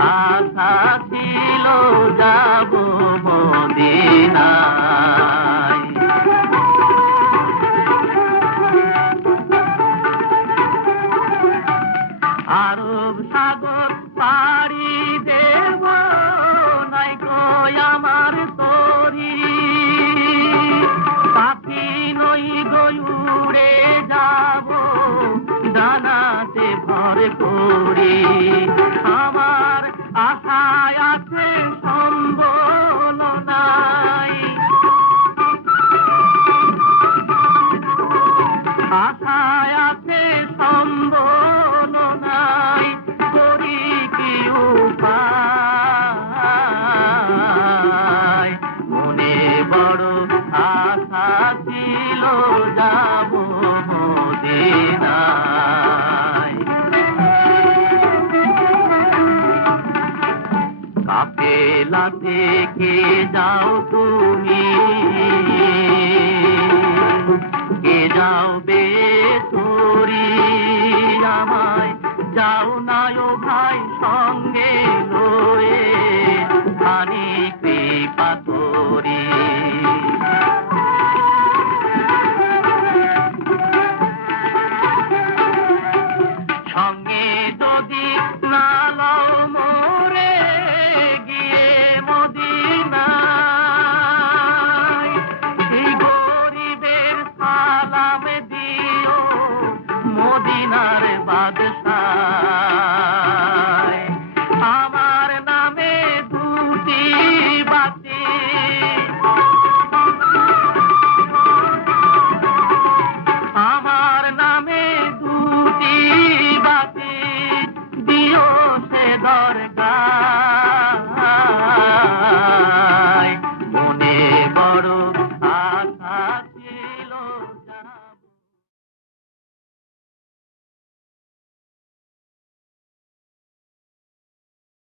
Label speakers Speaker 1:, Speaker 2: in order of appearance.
Speaker 1: আশা ছিল যাব আরব সাগর পাড়ি দেব, নাই কই আমার তরি। পাখি নই গয়ুড়ে যাব জানাতে ভর করি। আশায় আছে সম্বল নাই আশায় আছে সম্বল নাই করি কি উপায়? বড় लाते लाते के जाओ तुम्हें